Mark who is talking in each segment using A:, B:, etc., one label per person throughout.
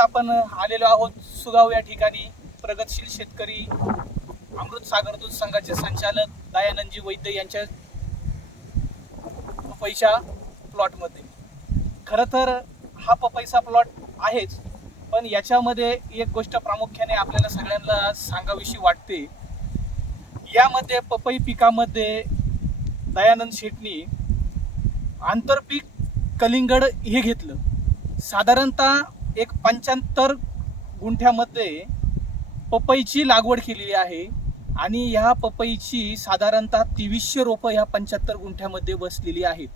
A: आपण आलेलो आहोत सुगाव या ठिकाणी. प्रगतशील शेतकरी अमृत सागर दूध संघाचे संचालक दयानंदजी वैद्य यांच्या पपईच्या प्लॉटमध्ये. खरं तर हा पपईचा प्लॉट आहेच पण याच्यामध्ये एक गोष्ट प्रामुख्याने आपल्याला सगळ्यांना सांगावीशी वाटते. यामध्ये पपई पिकामध्ये दयानंद शेटनी आंतरपीक कलिंगड हे घेतलं. साधारणतः एक पंच्याहत्तर गुंठ्यामध्ये पपईची लागवड केलेली आहे आणि ह्या पपईची साधारणतः तेवीसशे रोपं ह्या पंच्याहत्तर गुंठ्यामध्ये बसलेली आहेत.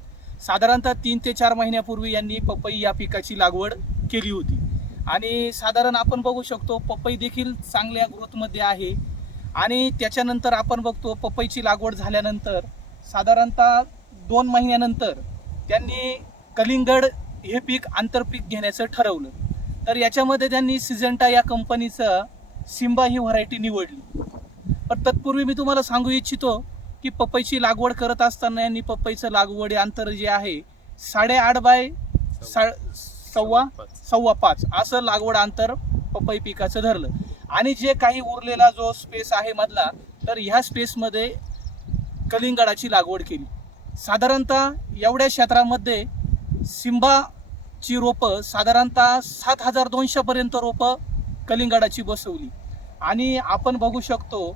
A: साधारणतः तीन ते चार महिन्यापूर्वी यांनी पपई या पिकाची लागवड केली होती. आणि साधारण आपण बघू शकतो पपई देखील चांगल्या ग्रोथमध्ये आहे. आणि त्याच्यानंतर आपण बघतो पपईची लागवड झाल्यानंतर साधारणतः दोन महिन्यानंतर त्यांनी कलिंगड हे पीक आंतरपीक घेण्याचं ठरवलं. तर याच्यामध्ये त्यांनी सिजंटा या कंपनीचं सिम्बा ही व्हरायटी निवडली. पण तत्पूर्वी मी तुम्हाला सांगू इच्छितो की पपईची लागवड करत असताना यांनी पपईचं लागवडी अंतर जे आहे साडेआठ बाय सा सव्वा सव्वा पाच असं लागवड अंतर पपई पिकाचं धरलं. आणि जे काही उरलेला जो स्पेस आहे मधला तर ह्या स्पेसमध्ये कलिंगडाची लागवड केली. साधारणतः एवढ्या क्षेत्रामध्ये सिंबाची रोपं साधारणतः सात हजार दोनशेपर्यंत रोपं कलिंगडाची बसवली. आणि आपण बघू शकतो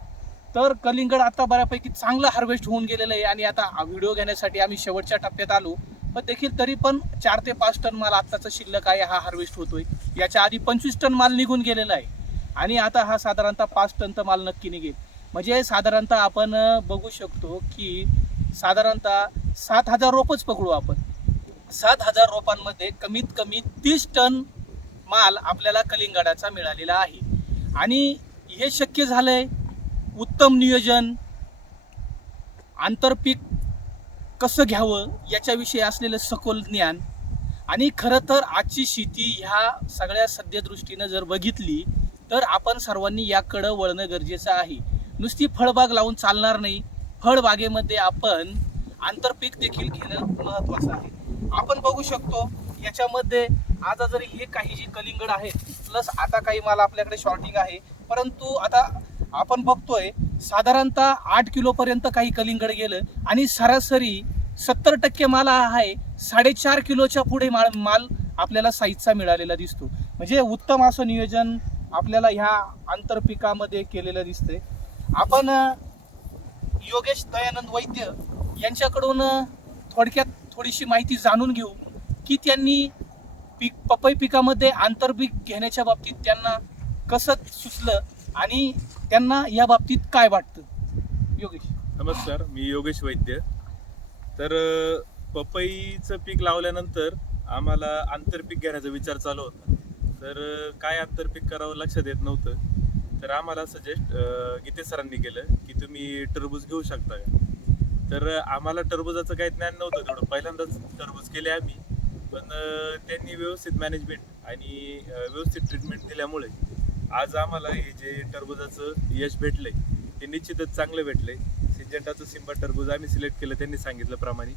A: तर कलिंगड आता बऱ्यापैकी चांगलं हार्वेस्ट होऊन गेलेलं आहे आणि आता व्हिडिओ घेण्यासाठी आम्ही शेवटच्या टप्प्यात आलो. पण देखील तरी पण चार ते पाच टन माल आत्ताचा शिल्लक आहे हा हार्वेस्ट होतोय. याच्या आधी पंचवीस टन माल निघून गेलेला आहे. आणि आता हा साधारणतः पाच टन तर माल नक्की निघेल. म्हणजे साधारणतः आपण बघू शकतो की साधारणतः सात हजार रोपच पकडू आपण. सात हजार रोपांमध्ये कमीत कमी तीस टन माल आपल्याला कलिंगडाचा मिळालेला आहे. आणि हे शक्य झालंय उत्तम नियोजन आंतरपीक कसं घ्यावं याच्याविषयी असलेलं सखोल ज्ञान आणि खरं तर आजची शेती ह्या सगळ्या सद्यदृष्टीनं जर बघितली तर आपण सर्वांनी याकडं वळणं गरजेचं आहे. नुसती फळबाग लावून चालणार नाही फळबागेमध्ये आपण आंतरपीक देखील घेणं महत्त्वाचं आहे. आपण बघू शकतो याच्यामध्ये आता जरी हे काही जी कलिंगड आहे प्लस आता काही माल आपल्याकडे शॉर्टिंग आहे परंतु आता आपण बघतोय साधारणतः आठ किलोपर्यंत काही कलिंगड गेलं आणि सरासरी सत्तर टक्के माल हा आहे साडेचार किलोच्या पुढे माल माल आपल्याला साईजचा मिळालेला दिसतो. म्हणजे उत्तम असं नियोजन आपल्याला ह्या आंतरपिकामध्ये केलेलं दिसते आपण योगेश दयानंद वैद्य यांच्याकडून थोडक्यात थोडीशी माहिती जाणून घेऊ की त्यांनी पीक पपई पिकामध्ये आंतरपीक घेण्याच्या बाबतीत त्यांना कसं सुचलं आणि त्यांना या बाबतीत काय वाटतं? योगेश.
B: नमस्कार मी योगेश वैद्य. तर पपईचं पीक लावल्यानंतर आम्हाला आंतरपीक घेण्याचा विचार चालू होता. तर काय आंतरपीक करावं लक्षात येत नव्हतं. तर आम्हाला सजेस्ट गीते सरांनी केलं की तुम्ही टरबूज घेऊ शकता का? तर आम्हाला टरबुजाचं काही ज्ञान नव्हतं तेवढं. पहिल्यांदाच टरबूज केले आम्ही. पण त्यांनी व्यवस्थित मॅनेजमेंट आणि व्यवस्थित ट्रीटमेंट दिल्यामुळे आज आम्हाला हे जे टरबुजाचं यश भेटलंय ते निश्चितच चांगलं भेटलंय. सिंजंटाचं सिंबा टरबूज आम्ही सिलेक्ट केलं त्यांनी सांगितल्याप्रमाणे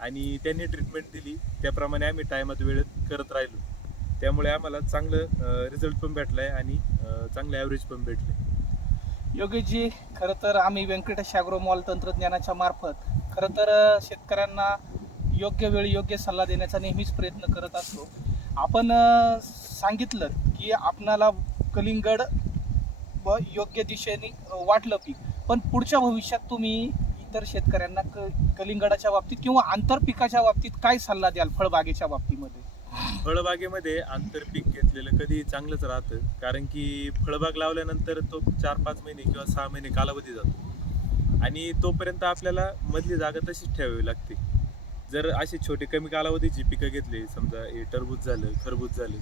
B: आणि त्यांनी ट्रीटमेंट दिली. त्याप्रमाणे आम्ही टायमात वेळेत करत राहिलो. त्यामुळे आम्हाला चांगलं रिझल्ट पण भेटलाय आणि चांगलं ॲव्हरेज पण भेटलंय.
A: योगेशजी खरं तर आम्ही व्यंकटेश ॲग्रो मॉल तंत्रज्ञानाच्या मार्फत खरं तर शेतकऱ्यांना योग्य वेळी योग्य सल्ला देण्याचा नेहमीच प्रयत्न करत असतो. आपण सांगितलं की आपणाला कलिंगड व योग्य दिशेने वाटलं पीक. पण पुढच्या भविष्यात तुम्ही इतर शेतकऱ्यांना क कलिंगडाच्या बाबतीत किंवा आंतरपिकाच्या बाबतीत काय सल्ला द्याल फळबागेच्या बाबतीमध्ये?
B: फळबागेमध्ये आंतरपीक घेतलेलं कधी चांगलंच राहतं. कारण की फळबाग लावल्यानंतर तो चार पाच महिने किंवा सहा महिने कालावधी जातो. आणि तोपर्यंत आपल्याला मधली जागा तशीच ठेवावी लागते. जर अशी छोटे कमी कालावधीची पिकं घेतली समजा हे टरबूज झालं खरबूज झालं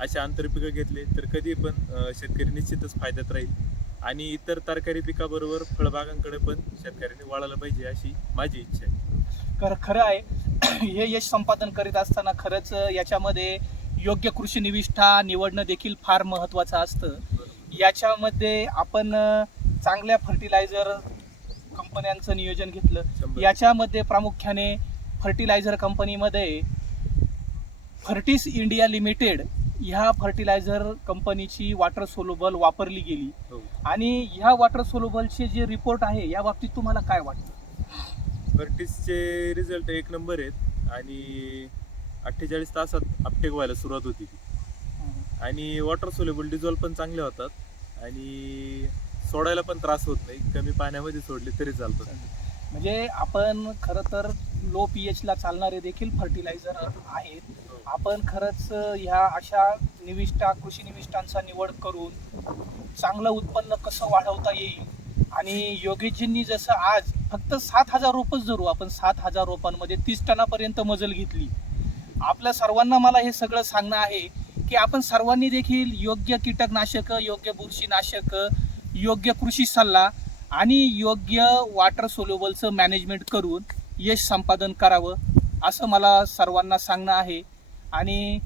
B: असे आंतरपिकं घेतले तर कधी पण शेतकरी निश्चितच फायद्यात राहील. आणि इतर तरकारी पिकाबरोबर फळबागांकडे पण शेतकऱ्यांनी वळायला पाहिजे अशी माझी इच्छा आहे.
A: खरं खरं आहे. हे यश संपादन करीत असताना खरंच याच्यामध्ये योग्य कृषी निविष्ठा निवडणं देखील फार महत्त्वाचं असतं. याच्यामध्ये आपण चांगल्या फर्टिलायझर कंपन्यांचं नियोजन घेतलं. याच्यामध्ये प्रामुख्याने फर्टिलायझर कंपनीमध्ये फर्टिस इंडिया लिमिटेड ह्या फर्टिलायझर कंपनीची वॉटर सोलोबल वापरली गेली.
B: हो.
A: आणि ह्या वॉटर सोलोबलचे जे रिपोर्ट आहे या बाबतीत तुम्हाला काय वाटतं?
B: बर्टिसचे रिझल्ट एक नंबर आहेत आणि अठ्ठेचाळीस तासात अपटेक व्हायला सुरुवात होती. ती आणि वॉटर सोलेबल डिझॉल्व पण चांगले होतात आणि सोडायला पण त्रास होत नाही. कमी पाण्यामध्ये सोडले तरी चालतात
A: म्हणजे आपण खरं तर लो पी एचला चालणारे देखील फर्टिलायझर आहेत. आपण खरंच ह्या अशा निविष्ठा कृषी निविष्ठांचा निवड करून चांगलं उत्पन्न कसं वाढवता येईल आणि योगेशजींनी जसं आज फक्त सात हजार रोपच धरू आपण सात हजार रोपांमध्ये तीस टनापर्यंत मजल घेतली. आपल्या सर्वांना मला हे सगळं सांगणं आहे की आपण सर्वांनी देखील योग्य कीटकनाशकं योग्य बुरशीनाशकं योग्य कृषी सल्ला आणि योग्य वॉटर सोल्युबलचं मॅनेजमेंट करून यश संपादन करावं असं मला सर्वांना सांगणं आहे. आणि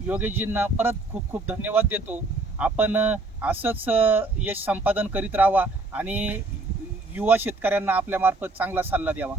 A: योगेशजींना परत खूप खूप धन्यवाद देतो. आपण असंच यश संपादन करीत राहावा आणि युवा शेतकऱ्यांना आपल्यामार्फत चांगला सल्ला द्यावा.